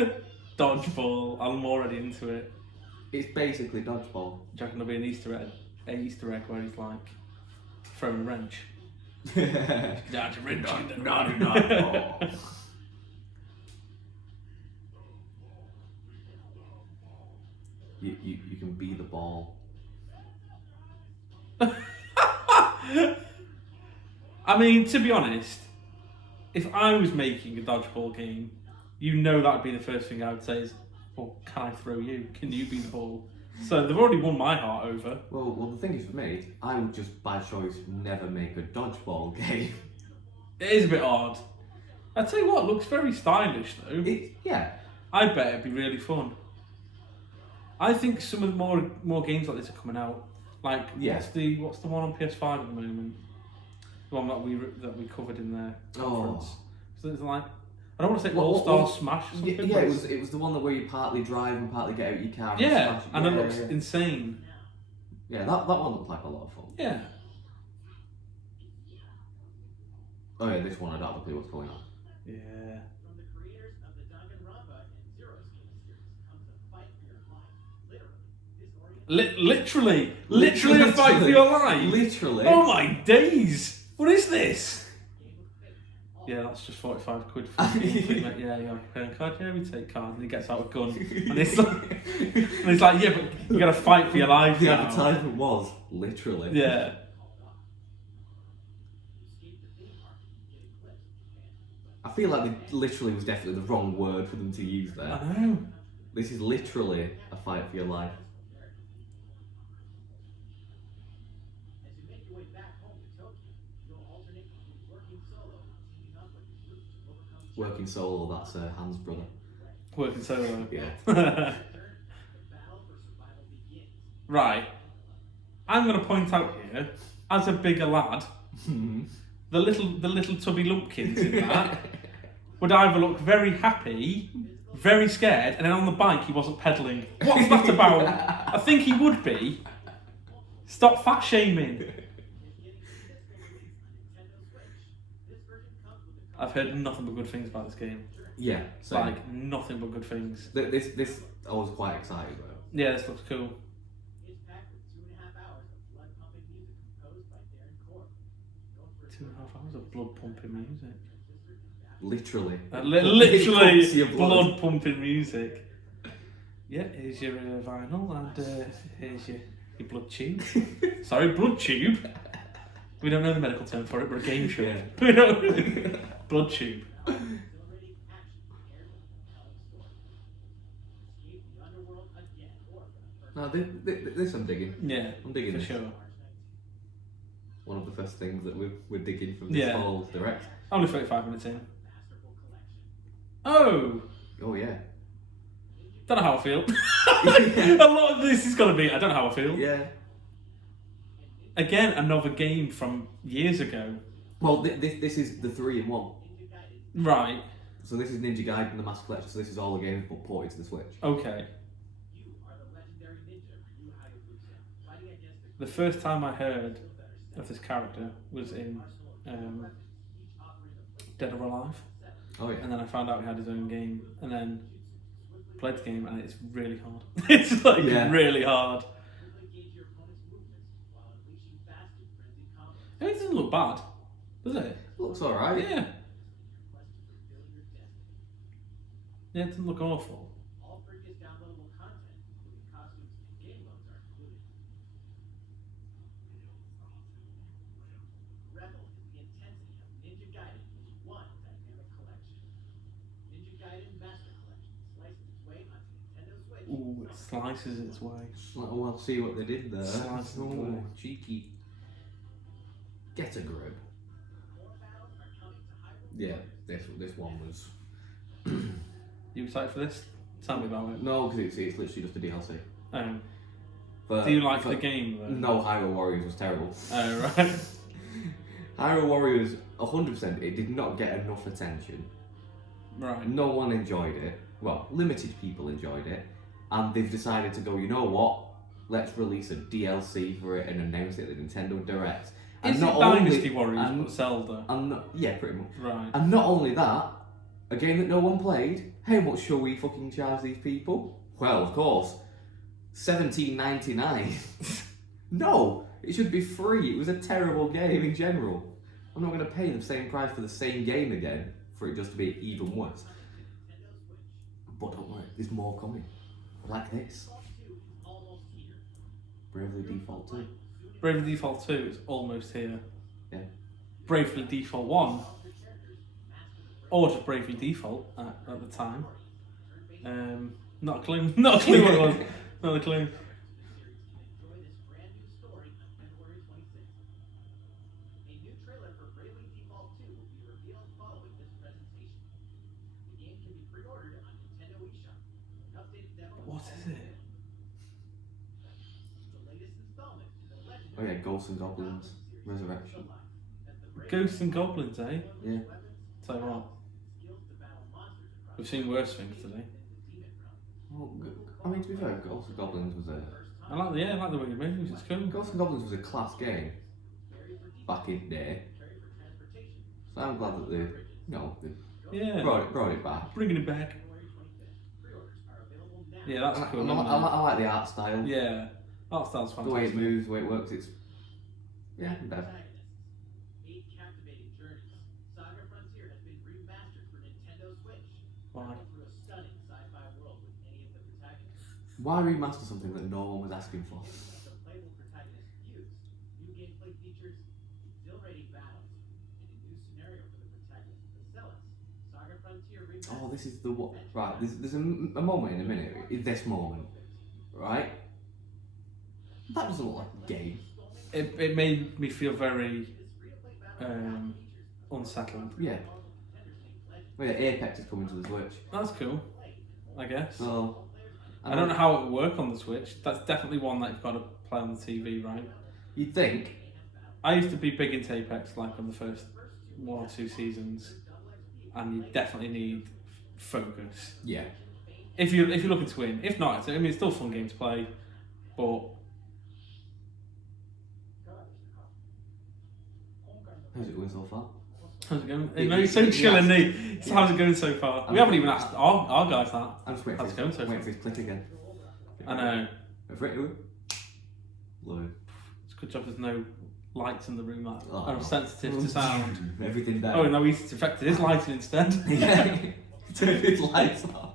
Dodgeball. I'm already into it. It's basically dodgeball. Do you reckon there'll be an Easter egg where he's like throwing a wrench? Dodge a wrench. Dodgeball. You can be the ball. I mean, to be honest, if I was making a dodgeball game, you know that would be the first thing I would say is, well, can I throw you? Can you be the ball? So they've already won my heart over. Well, the thing is for me, I would just by choice never make a dodgeball game. It is a bit odd. I tell you what, it looks very stylish though. Yeah. I bet it'd be really fun. I think some of the more games like this are coming out. Like, what's the one on PS5 at the moment? The one that we covered in the conference. So it's like, I don't want to say All-Star Smash or something. Yeah, it was the one that where you partly drive and partly get out your car. Yeah, and it looks insane. Yeah, that one looked like a lot of fun. Yeah. Oh yeah, this one I don't have a clue what's going on. Yeah. Literally a fight for your life. Literally. Oh my days! What is this? Yeah, that's just 45 quid for yeah, card. Yeah, we take cards. And he gets out a gun, and it's like, yeah, but you got to fight for your life. The now. advertisement was literally. Yeah. I feel like literally was definitely the wrong word for them to use there. I know. This is literally a fight for your life. Working solo, that's Hans' brother. Working solo. Yeah. Right. I'm going to point out here, as a bigger lad, the little tubby lumpkins in that would either look very happy, very scared, and then on the bike he wasn't pedalling. What's that about? I think he would be. Stop fat shaming. I've heard nothing but good things about this game. Yeah, so like nothing but good things. This I was quite excited about. Yeah, this looks cool. 2.5 hours of blood pumping music. Literally. Literally blood pumping music. Yeah, here's your vinyl and here's your blood tube. Sorry, blood tube. We don't know the medical term for it, but a game show. Yeah. We know. Blood tube. No, this I'm digging. Yeah, I'm digging for this. sure. One of the first things that we're digging from this whole direct. Only 35 minutes in. Oh! Oh yeah. Don't know how I feel. A lot of this is gonna be, I don't know how I feel. Yeah. Again, another game from years ago. Well, this is the 3-in-1. Right. So this is Ninja Gaiden, the Master Collection. So this is all the games but ported to the Switch. Okay. The first time I heard of this character was in Dead or Alive. Oh yeah. And then I found out he had his own game, and then played the game, and it's really hard. It's like really hard. It doesn't look bad, does it? It looks alright. Yeah. Yeah, it doesn't look awful. slices its way. Oh, well, see what they did there. Slices it away. Cheeky. Get a grip. Yeah, this one was. You excited for this? Tell me about it. No, because it's literally just a DLC. Do you like the game though? No, Hyrule Warriors was terrible. Oh, right. Hyrule Warriors, 100%, it did not get enough attention. Right. No one enjoyed it. Well, limited people enjoyed it. And they've decided to go, you know what? Let's release a DLC for it and announce it at the Nintendo Direct. And Is not it Dynasty Warriors but Zelda? Yeah, pretty much. Right. And not only that, a game that no one played, how much shall we fucking charge these people? Well, of course, $17.99. No, it should be free. It was a terrible game in general. I'm not going to pay the same price for the same game again for it just to be even worse. But don't worry, there's more coming. Like this. Bravely Default 2. Bravely Default 2 is almost here. Yeah. Bravely Default 1, or just Bravely Default at the time. Not a clue. Not a clue what it was. Not a clue. What is it? Oh yeah, Ghosts and Goblins Resurrection. Ghosts and Goblins, eh? Yeah. Tell you what. We've seen worse things today. Well, I mean, to be fair, Ghosts and Goblins was a... I like the way you made it. It's cool. Ghosts and Goblins was a class game back in the day. So I'm glad that they brought it back. Bringing it back. Yeah, that's cool. I like the art style. Yeah, art style's fantastic. The way it moves, the way it works, it's... Yeah, better. Why? Why remaster something that no one was asking for? Oh, this is the what? Right, there's a moment in a minute. In this moment, right? That doesn't look like a game. It made me feel very unsettled. Yeah. Well, yeah, Apex is coming to the Switch. That's cool, I guess. So, I don't know how it would work on the Switch. That's definitely one that you've got to play on the TV, right? You'd think. I used to be big into Apex, like on the first 1 or 2 seasons, and you definitely need focus. Yeah. If you're looking to win. If not, it's still a fun game to play, but... How's it going so far? How's it going? He's so chill, isn't he? So how's it going so far? We haven't even asked our guys that. I'm just waiting for his click again. I know. Wait for it. Love it. It's a good job there's no lights in the room that are no. sensitive to sound. Everything down. Oh, no, he's affected his lighting instead. Yeah. Turn his lights off.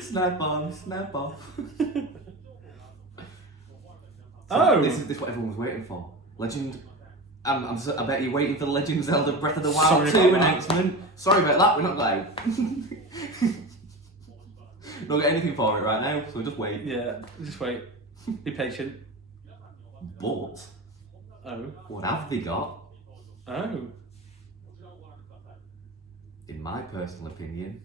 Snap on, snap off. Oh! This is what everyone was waiting for. Legend. I bet you're waiting for the Legend of Zelda Breath of the Wild 2 announcement. Sorry about that, we're not going. Don't get anything for it right now, so just wait. Yeah, just wait. Be patient. But, Oh. what have they got? Oh. In my personal opinion,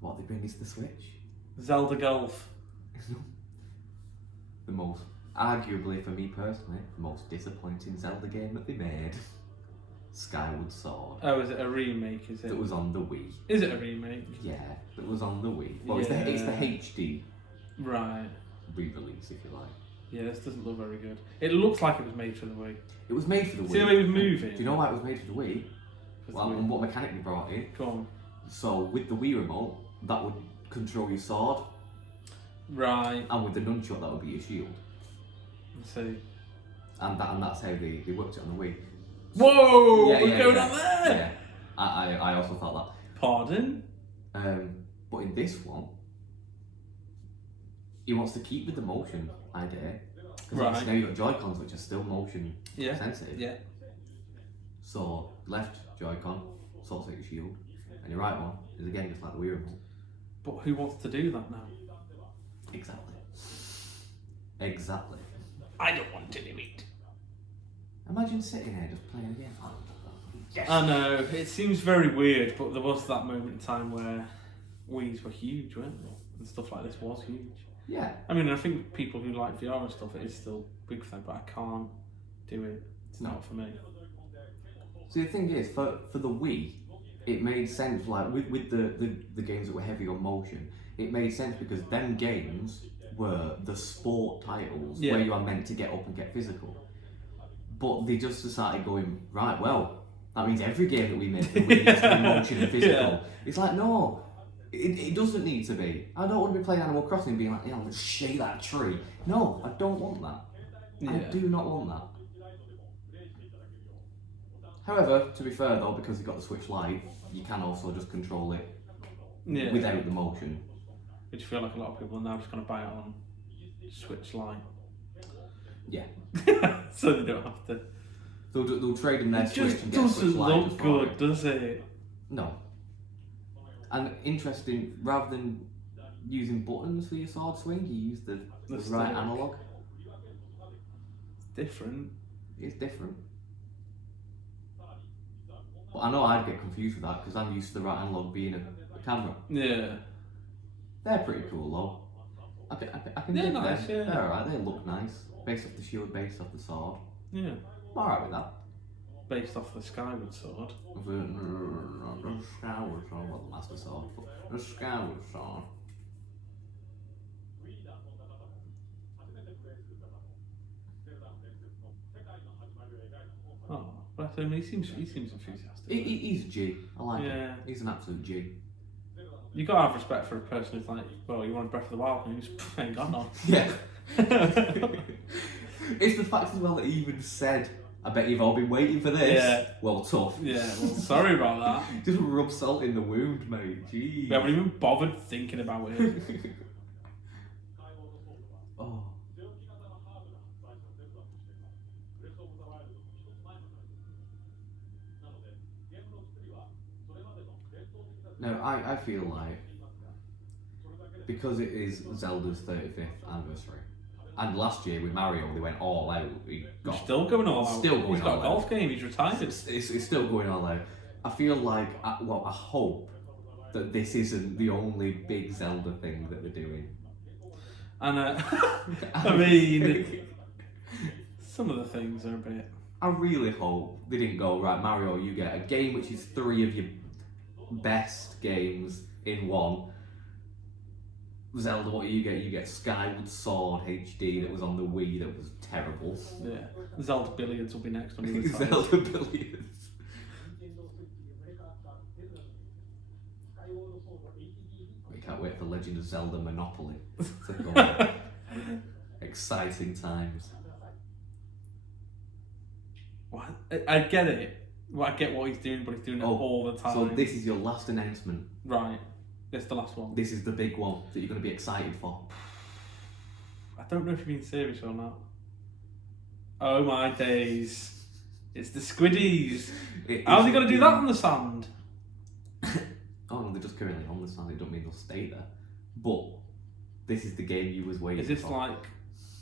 what they bring is the Switch. Zelda Golf. The most, arguably for me personally, the most disappointing Zelda game that they made. Skyward Sword. Oh, is it a remake, is it? That was on the Wii. Is it a remake? Yeah, that was on the Wii. Well, Yeah. it's the HD Right. re-release, if you like. Yeah, this doesn't look very good. It looks like it was made for the Wii. It was made for the Wii. See the way it was moving? Do you know why it was made for the Wii? For the Well, Wii. and what mechanic they brought in. Go on. So, with the Wii remote, that would control your sword, Right. and with the nunchuck, that would be your shield. Let's see. And that's how they worked it on the Wii. Whoa! Yeah, What's yeah, going yeah. on there? Yeah, I also thought Pardon? that. But in this one, he wants to keep with the motion idea. Because Right. now you've got Joy-Cons which are still motion sensitive. Yeah. So, left Joy-Con sorts out your shield, and your right one is again just like the Wii remote. But who wants to do that now? Exactly. I don't want to do it. Imagine sitting here just playing a game. Yes. I know, it seems very weird, but there was that moment in time where Wii's were huge, weren't they? And stuff like this was huge. Yeah. I mean, I think people who like VR and stuff, it is still big for them, but I can't do it. It's not for me. See, the thing is, for the Wii, it made sense, like, with the games that were heavy on motion, it made sense because them games were the sport titles where you are meant to get up and get physical. But they just decided going, right, well, that means every game that we make for Wii needs to be motion and physical. Yeah. It's like, no, it doesn't need to be. I don't want to be playing Animal Crossing and being like, yeah, let's shake that tree. No, I don't want that. Yeah. I do not want that. However, to be fair though, because you've got the Switch Lite, you can also just control it without the motion. Which I feel like a lot of people are now just going to buy it on Switch Lite. Yeah. So they don't have to. They'll trade in their Switch and get Switch Lite. It just doesn't look good, does it? No. And interesting, rather than using buttons for your sword swing, you use the right analog. It's different. It's different. But I know I'd get confused with that because I'm used to the right analog being a camera. Yeah. They're pretty cool though. I can dig nice, them. Yeah. They're alright, they look nice. Based off the shield, based off the sword. Yeah. I'm alright with that. Based off the Skyward Sword. The Skyward Sword, well, the Master Sword, but the Skyward Sword. Oh, but I mean, he seems enthusiastic. He's a G. I like him. Yeah. He's an absolute G. You gotta have respect for a person who's like, well, you want Breath of the Wild, and you just ain't got none. Yeah. It's the fact as well that he even said, I bet you've all been waiting for this. Yeah. Well, tough. Yeah, well, sorry about that. Just rub salt in the wound, mate. Jeez. We haven't even bothered thinking about it. Oh. No, I feel like, because it is Zelda's 35th anniversary, and last year with Mario they went all out. He's still going all out. Still going he's got all a golf out. game, he's retired. It's still going all out. I feel like, I hope that this isn't the only big Zelda thing that they're doing. And I mean, some of the things are a bit... I really hope they didn't go, right, Mario, you get a game which is 3 of your best games in one. Zelda, what do you get? You get Skyward Sword HD that was on the Wii that was terrible. Yeah. Zelda Billiards will be next on the other side. Zelda Billiards. We can't wait for Legend of Zelda Monopoly to go on. Exciting times. What? I get it. Well, I get what he's doing, but he's doing it all the time. So this is your last announcement. Right. This is the last one. This is the big one that you're going to be excited for. I don't know if you're being serious or not. Oh my days. It's the Squiddies. How's he going to do that on the sand? Oh no, they're just currently on the sand. It don't mean they'll stay there. But this is the game you was waiting for. Is this like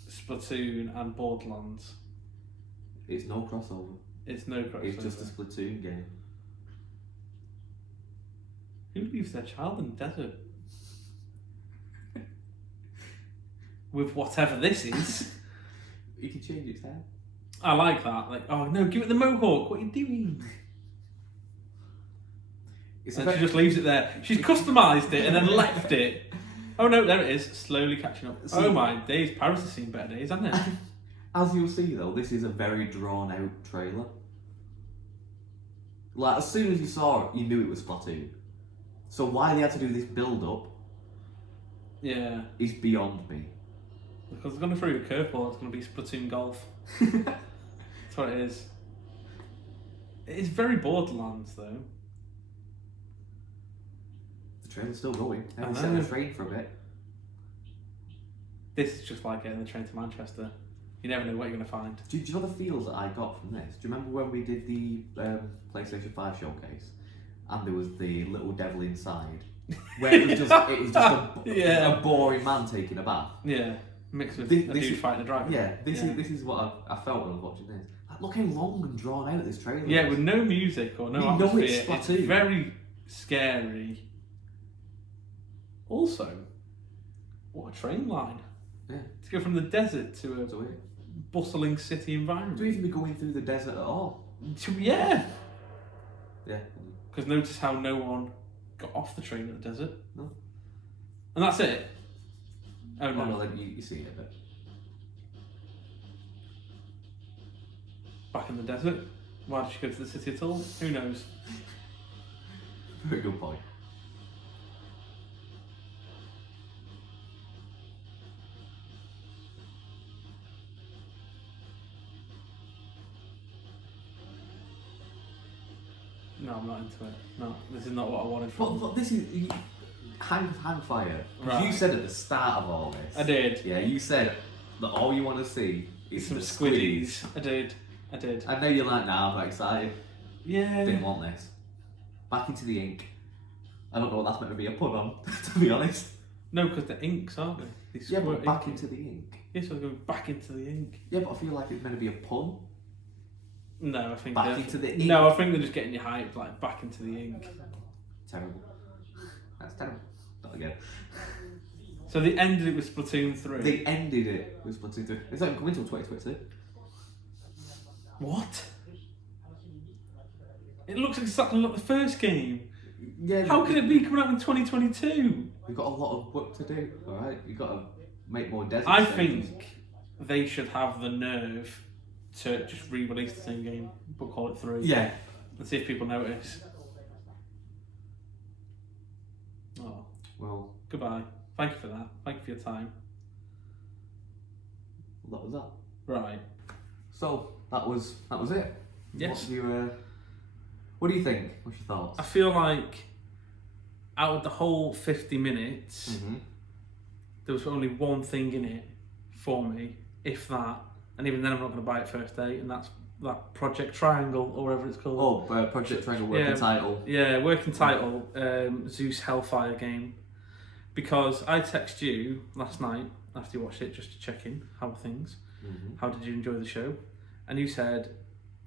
Splatoon and Borderlands? It's no crossover. It's no crossover. It's just a Splatoon game. Who leaves their child in the desert? With whatever this is. You can change its hair. I like that. Like, oh no, give it the mohawk. What are you doing? And she just leaves it there. She's customised it and then left it. Oh no, there it is. Slowly catching up. Oh my days. Paris has seen better days, hasn't it? As you'll see though, this is a very drawn out trailer. Like, as soon as you saw it, you knew it was Splatoon. So why they had to do this build up is beyond me. Because they're going to throw you a curveball, it's going to be Splatoon Golf. That's what it is. It is very Borderlands though. The trailer's still going. I Haven't know. set the train for a bit. This is just like getting the train to Manchester. You never know what you're going to find. Do you know the feels that I got from this? Do you remember when we did the PlayStation 5 showcase? And there was the little devil inside where it was just Yeah. a boring man taking a bath. Yeah, mixed with This a dude is- fighting a dragon. This is what I felt when I was watching this. Like, look how long and drawn out this trailer Yeah, is. with no music or no You know atmosphere. it's It's Splatoon. very scary. Also, what a train line. Yeah. To go from the desert to It's a weird. bustling city environment. Do you even be going through the desert at all? Yeah. Yeah. Because notice how no one got off the train in the desert. No. And that's it. Oh no. Oh, well, then you see it a bit. Back in the desert. Why did she go to the city at all? Who knows? Very good point. No, I'm not into it. No, this is not what I wanted from But this is hang fire. 'Cause Right. You said at the start of all this. I did. Yeah, you said that all you want to see is Some the squiddies. I did. I know you're like, nah, I'm not excited. Yeah. Didn't want this. Back into the ink. I don't know what that's meant to be a pun on, to be honest. No, because they're inks, aren't they? They Yeah, but squirt back ink. into the ink. Yes, we're going back into the ink. Yeah, but I feel like it's meant to be a pun. No, I think Back they're- into the ink. No, I think they're just getting you hyped, like back into the ink. Terrible. That's terrible. Not again. So they ended it with Splatoon 3. They ended it with Splatoon 3. It's not coming until 2022. What? It looks exactly like the first game. Yeah. How can it be coming out in 2022? We've got a lot of work to do, alright? We've got to make more desert I stages. think they should have the nerve to just re-release the same game, but call it 3. Yeah. And see if people notice. Oh, Well, goodbye. Thank you for that. Thank you for your time. that was that. Right. So, that was it. Yes. What do you think? What's your thoughts? I feel like out of the whole 50 minutes, Mm-hmm. there was only one thing in it for me, if that. And even then, I'm not going to buy it first day, and that's that Project Triangle or whatever it's called. Oh, Project Triangle working title. Yeah, working title, Zeus Hellfire game. Because I texted you last night after you watched it just to check in, how are things? Mm-hmm. How did you enjoy the show? And you said,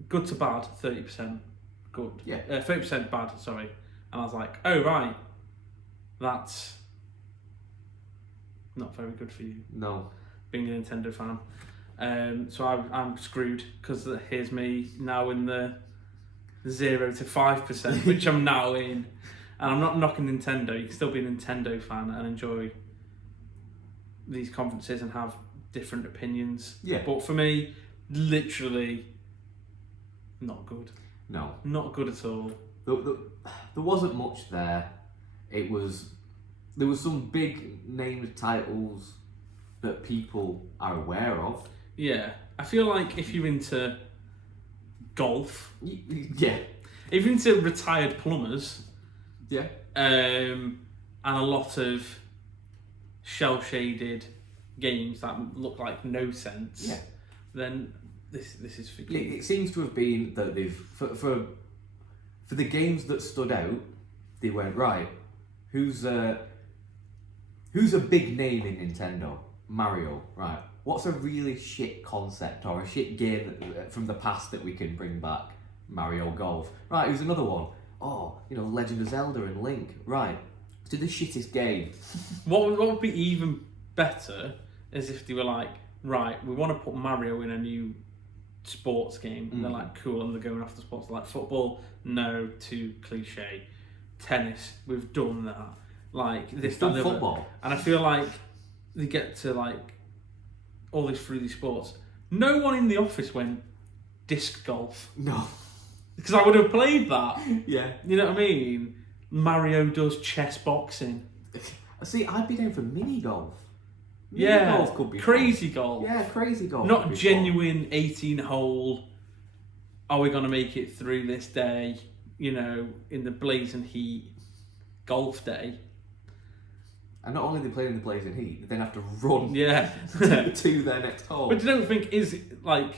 good to bad, 30% good. Yeah. 30% bad, sorry. And I was like, oh right, that's not very good for you, No. being a Nintendo fan. So I'm screwed, because here's me now in the 0 to 5%, which I'm now in. And I'm not knocking Nintendo. You can still be a Nintendo fan and enjoy these conferences and have different opinions. Yeah. But for me, literally, not good. No. Not good at all. There wasn't much there. There was some big named titles that people are aware of. Yeah. I feel like if you're into golf, Yeah. if you're into retired plumbers, Yeah. and a lot of shell-shaded games that look like no sense, Yeah. then this is for Yeah, you. it seems to have been that they've for the games that stood out, they went right. Who's a big name in Nintendo? Mario, right? What's a really shit concept or a shit game from the past that we can bring back? Mario Golf, right? Who's another one? Oh, Legend of Zelda and Link, right? Let's do the shittest game. What would be even better is if they were like, right, we want to put Mario in a new sports game, and they're like, cool, and they're going after sports like football. No, too cliche. Tennis, we've done that. Like this, Still that, the other. football. And I feel like they get to like all these through these sports. No one in the office went disc golf, No. because I would have played that. Yeah. You know what I mean? Mario does chess boxing. See, I'd be down for mini golf. Mini Yeah, golf could be crazy fun. golf. Yeah, crazy golf. Not could be genuine 18-hole. Are we going to make it through this day? In the blazing heat, golf day. fun. And not only they play in the blazing heat, they then have to run Yeah. to their next hole. But you don't think is like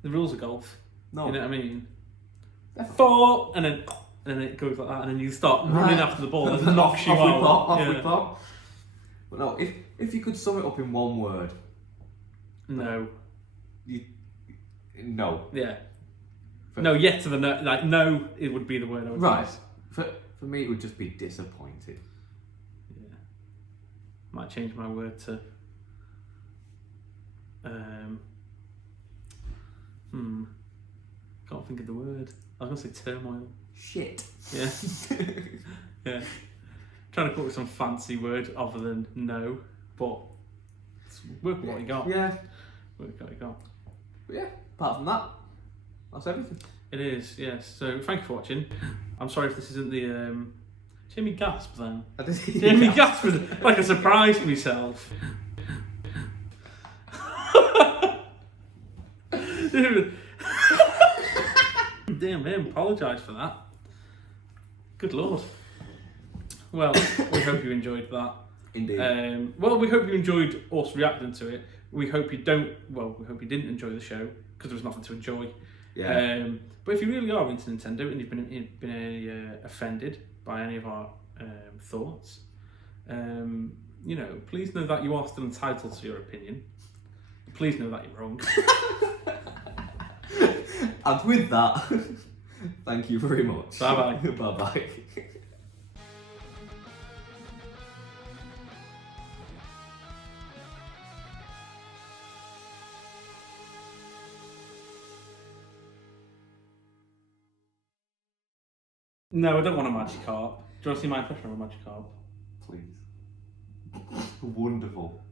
the rules of golf? No. You know what I mean? Definitely. 4 and then and then it goes like that, and then you start running after the ball and Then knocks you out. Off we pop. But no, if you could sum it up in one word. No. No. Yeah. No, yet to the no. Like, no, it would be the word I would Right. use. For me, it would just be disappointed. Yeah. Might change my word to. Can't think of the word. I was gonna say turmoil. Shit. Yeah. Yeah. Trying to come up with some fancy word other than no, but work with what you got. Yeah. Work with what you got. But yeah. Apart from that, that's everything. It is, yes. So thank you for watching. I'm sorry if this isn't the Jamie gasped then. I did. Jamie gasped like I surprised myself. Damn man, apologise for that. Good lord. Well, we hope you enjoyed that. Indeed. Well, we hope you enjoyed us reacting to it. We hope you didn't enjoy the show because there was nothing to enjoy. Yeah. But if you really are into Nintendo and you've been offended by any of our thoughts, please know that you are still entitled to your opinion. Please know that you're wrong. And with that, thank you very much. Bye bye. Bye bye. No, I don't want a Magikarp. Do you want to see my impression of a Magikarp? Please. Wonderful.